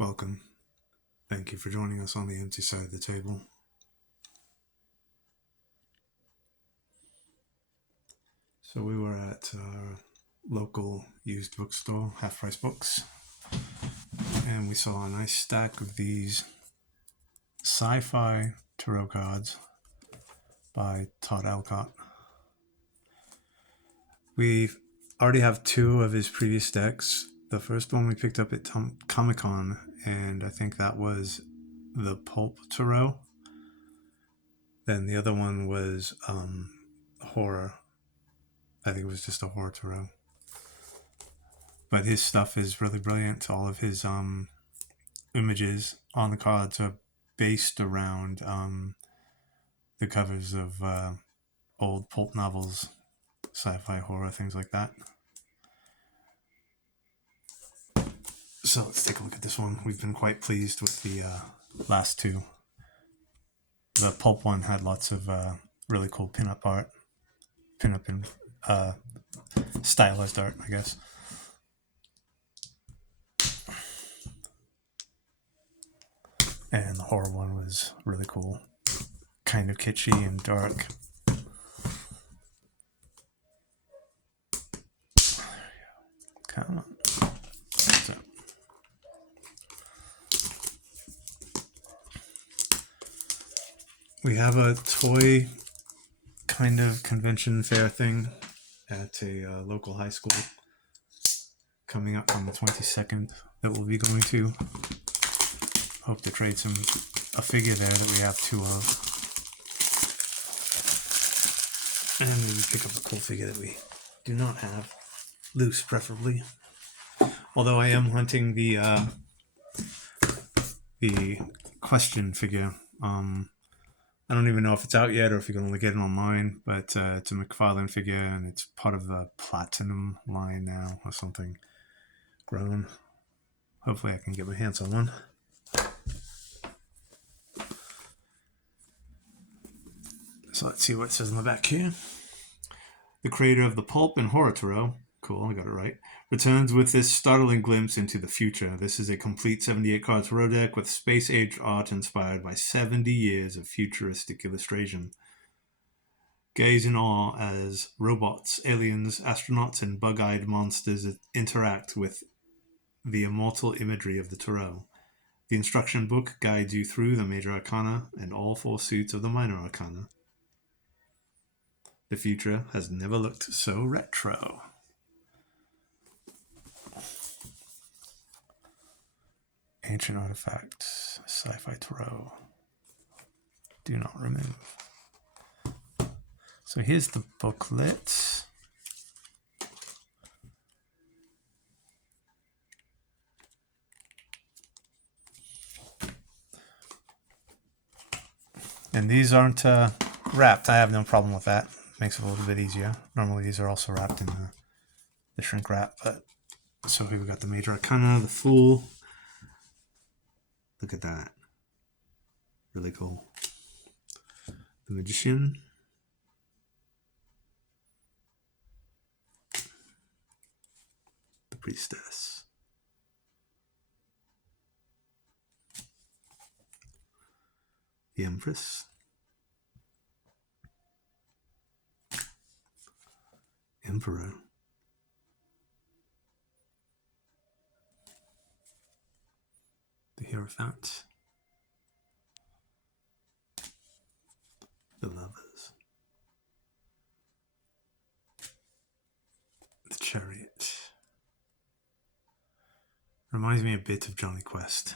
Welcome. Thank you for joining us on the empty side of the table. So we were at our local used bookstore, Half Price Books, and we saw a nice stack of these Sci-Fi tarot cards by Todd Alcott. We already have two of his previous decks. The first one we picked up at Comic-Con, and I think that was the Pulp Tarot. Then the other one was horror. I think it was just a horror tarot. But his stuff is really brilliant. All of his images on the cards are based around the covers of old pulp novels, sci-fi, horror, things like that. So let's take a look at this one. We've been quite pleased with the last two. The pulp one had lots of really cool pinup art. Pinup and stylized art, I guess. And the horror one was really cool. Kind of kitschy and dark. Come on. So. We have a toy kind of convention fair thing at a local high school coming up on the 22nd that we'll be going to. Hope to trade a figure there that we have two of. And maybe pick up a cool figure that we do not have. Loose, preferably. Although I am hunting the question figure. I don't even know if it's out yet or if you can only get it online, but it's a McFarlane figure and it's part of the Platinum line now or something. Grown. Hopefully I can get my hands on one. So let's see what it says on the back here. The creator of the Pulp and Horror Tarot, cool, I got it right, returns with this startling glimpse into the future. This is a complete 78-card tarot deck with space-age art inspired by 70 years of futuristic illustration. Gaze in awe as robots, aliens, astronauts, and bug-eyed monsters interact with the immortal imagery of the tarot. The instruction book guides you through the major arcana and all four suits of the minor arcana. The future has never looked so retro. Ancient artifacts, sci-fi tarot. Do not remove. So here's the booklet. And these aren't wrapped. I have no problem with that. Makes it a little bit easier. Normally these are also wrapped in the shrink wrap. But so here we got the major arcana, the Fool. Look at that. Really cool. The Magician. The Priestess. The Empress. Emperor. The Hierophant. The Lovers. The Chariot. Reminds me a bit of Johnny Quest.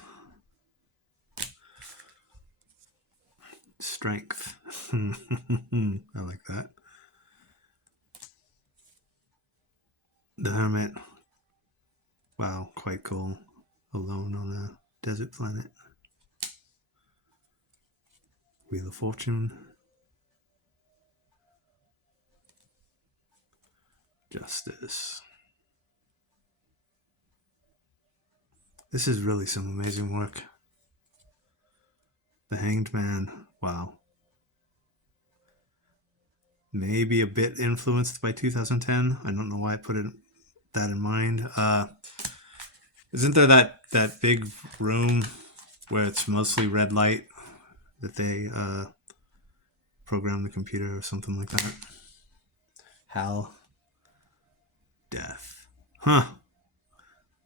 Strength. I like that. The Hermit. Wow, quite cool. Alone on a desert planet. Wheel of Fortune. Justice. This is really some amazing work. The Hanged Man. Wow. Maybe a bit influenced by 2010. I don't know why I put that in mind. Isn't there that big room where it's mostly red light that they program the computer or something like that? Hal. Death. Huh.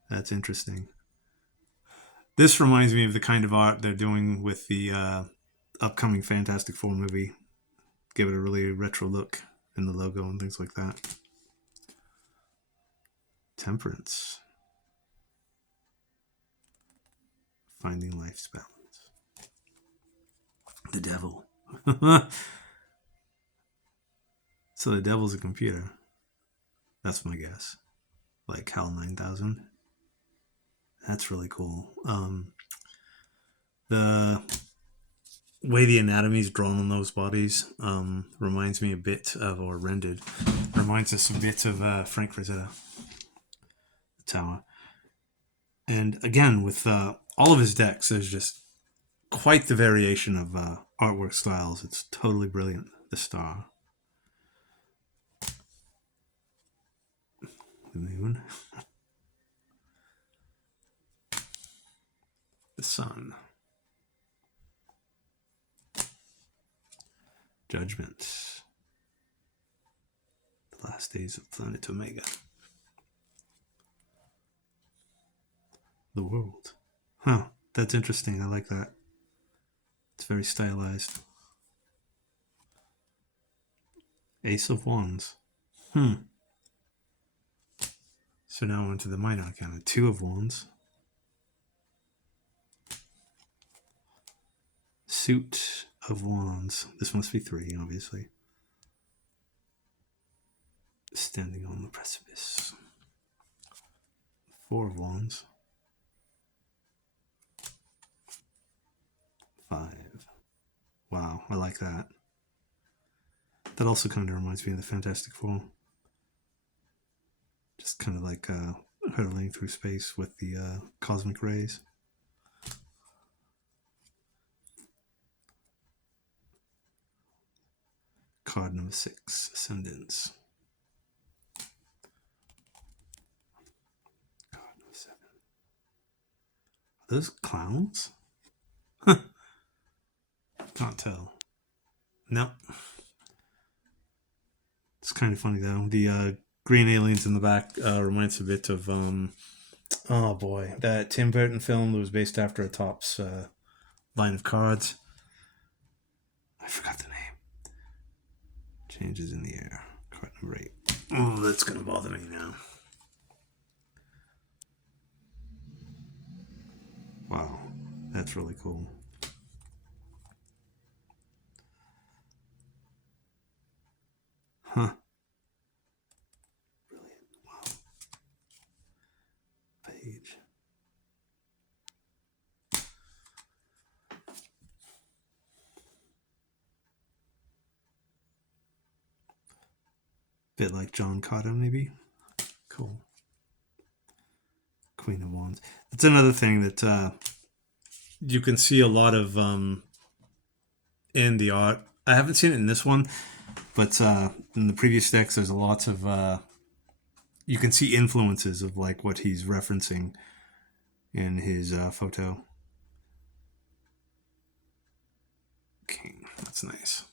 That's interesting. This reminds me of the kind of art they're doing with the upcoming Fantastic Four movie. Give it a really retro look in the logo and things like that. Temperance. Finding life's balance. The devil. So the devil's a computer. That's my guess. Like HAL 9000. That's really cool. The way the anatomy is drawn on those bodies reminds me a bit of, or rendered, reminds us a bit of Frank Frazetta, the Tower. And again, with all of his decks, there's just quite the variation of artwork styles. It's totally brilliant. The star. The moon. The sun. Judgment. The last days of Planet Omega. The world. Huh. That's interesting. I like that. It's very stylized. Ace of Wands. So now on to the minor arcana. Two of Wands. Suit of Wands. This must be three, obviously. Standing on the precipice. Four of Wands. Five. Wow, I like that. That also kind of reminds me of the Fantastic Four. Just kind of like hurtling through space with the cosmic rays. Card number 6, Ascendants. Card number 7. Are those clowns? Can't tell. No. It's kind of funny though. The green aliens in the back reminds a bit of oh boy, that Tim Burton film that was based after a Topps line of cards. I forgot the name. Changes in the air. Card number 8. Oh, that's gonna bother me now. Wow, that's really cool. Huh. Brilliant. Wow. Page. Bit like John Carter, maybe. Cool. Queen of Wands. That's another thing that you can see a lot of in the art. I haven't seen it in this one, but in the previous decks, there's a lot of you can see influences of like what he's referencing in his photo. King, that's nice.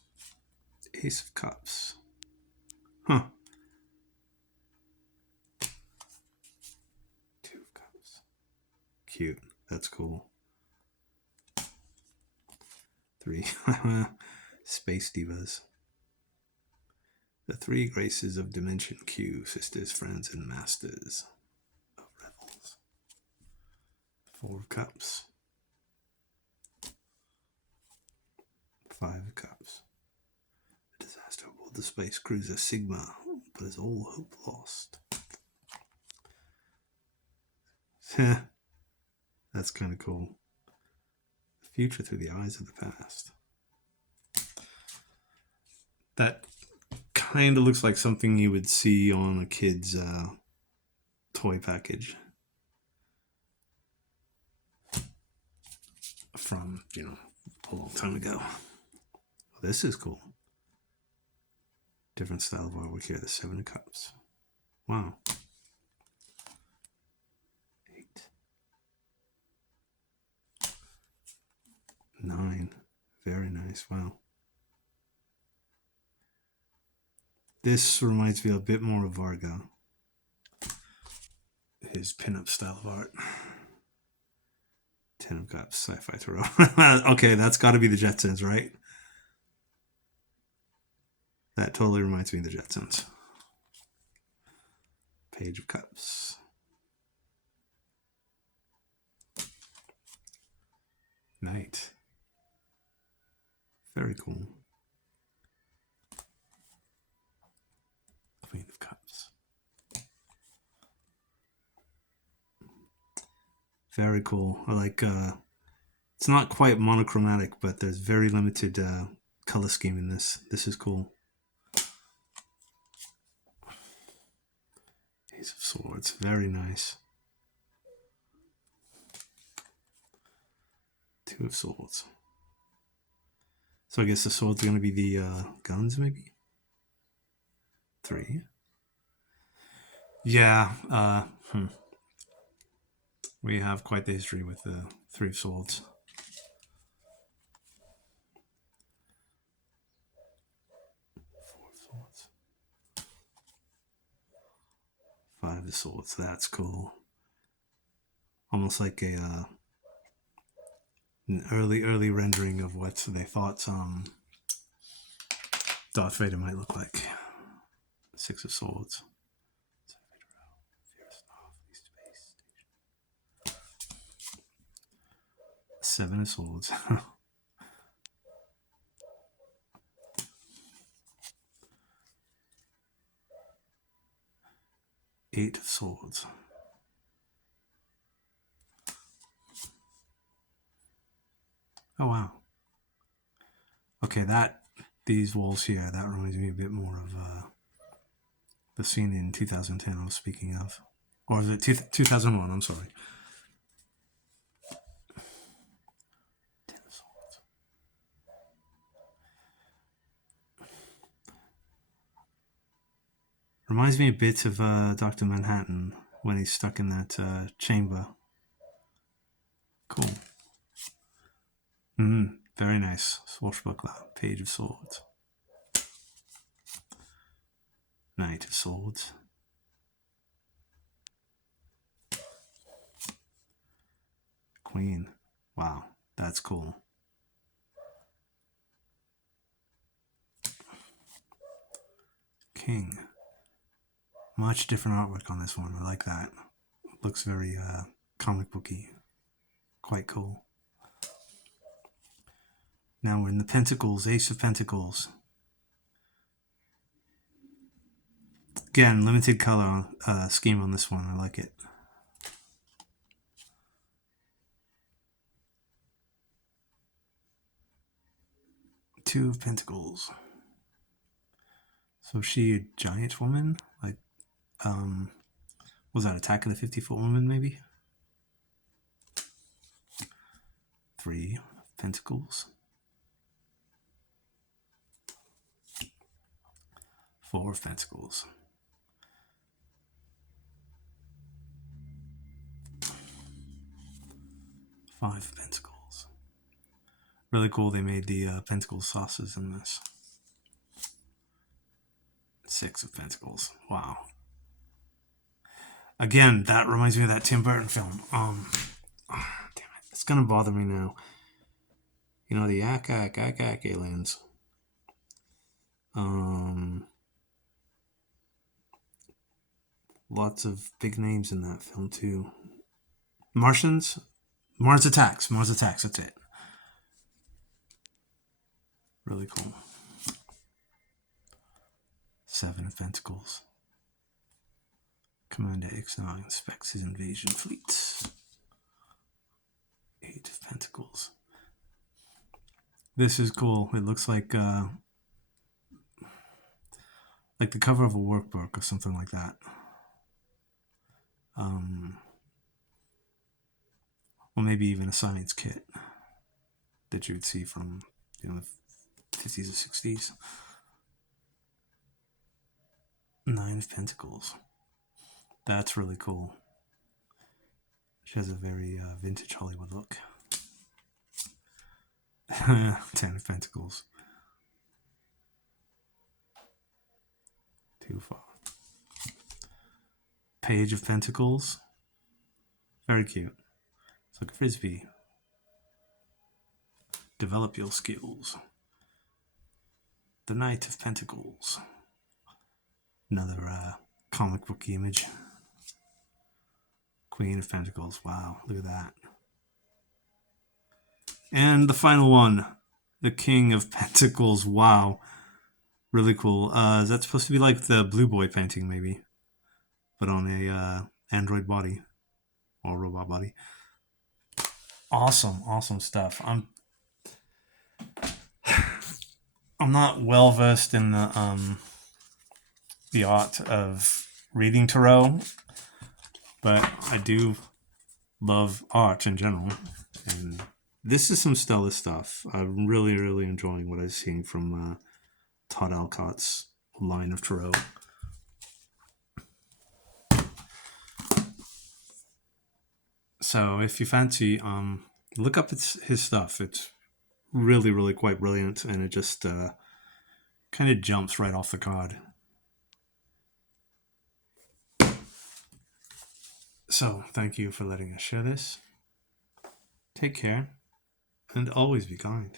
Ace of Cups. Huh. Two of Cups. Cute. That's cool. 3. Space Divas. The 3 graces of Dimension Q, sisters, friends, and masters of revels. 4 of Cups. 5 of Cups. The disaster aboard the space cruiser Sigma, but is all hope lost. That's kind of cool. The future through the eyes of the past. That kind of looks like something you would see on a kid's toy package from, a long time ago. This is cool. Different style of artwork here. The 7 of Cups. Wow. 8. 9. Very nice. Wow. This reminds me a bit more of Varga. His pinup style of art. 10 of Cups, Sci-Fi Tarot. Okay, that's got to be the Jetsons, right? That totally reminds me of the Jetsons. Page of Cups. Knight. Very cool. Queen of Cups. Very cool. I like, it's not quite monochromatic, but there's very limited color scheme in this. This is cool. Ace of Swords. Very nice. 2 of Swords. So I guess the swords are going to be the guns, maybe? 3. Yeah. We have quite the history with the 3 of Swords. 4 of Swords. 5 of Swords. That's cool. Almost like an early rendering of what they thought Darth Vader might look like. 6 of Swords. 7 of Swords. 8 of Swords. Oh wow. Okay, these walls here, that reminds me a bit more of the scene in 2010 I was speaking of. Or is it 2001? I'm sorry. 10 of Swords. Reminds me a bit of Dr. Manhattan when he's stuck in that chamber. Cool. Very nice. Swashbuckler. Page of Swords. Knight of Swords. Queen. Wow, that's cool. King. Much different artwork on this one. I like that. Looks very comic booky. Quite cool. Now we're in the Pentacles. Ace of Pentacles. Again, limited color scheme on this one. I like it. Two of Pentacles. So is she a giant woman? Like, was that Attack of the 50-Foot Woman, maybe? 3 of Pentacles. 4 of Pentacles. 5 of Pentacles. Really cool they made the Pentacle sauces in this. 6 of Pentacles. Wow. Again, that reminds me of that Tim Burton film. Damn it. It's going to bother me now. You know, the Alcott aliens. Lots of big names in that film, too. Martians? Mars Attacks. Mars Attacks, that's it. Really cool. 7 of Pentacles. Commander Ixnay inspects his invasion fleet. 8 of Pentacles. This is cool. It looks like the cover of a workbook or something like that. Or maybe even a science kit that you would see from, the 50s or 60s. 9 of Pentacles. That's really cool. She has a very vintage Hollywood look. Ten of Pentacles. Too far. Page of Pentacles. Very cute. It's like a frisbee. Develop your skills. The Knight of Pentacles. Another comic book image. Queen of Pentacles. Wow, look at that. And the final one, the King of Pentacles. Wow, really cool. Is that supposed to be like the Blue Boy painting, maybe? But on a android body or robot body. Awesome, awesome stuff. I'm not well versed in the art of reading tarot, but I do love art in general, and this is some stellar stuff. I'm really, really enjoying what I've seen from Todd Alcott's line of tarot. So if you fancy, look up his stuff. It's really, really quite brilliant, and it just kind of jumps right off the card. So thank you for letting us share this. Take care, and always be kind.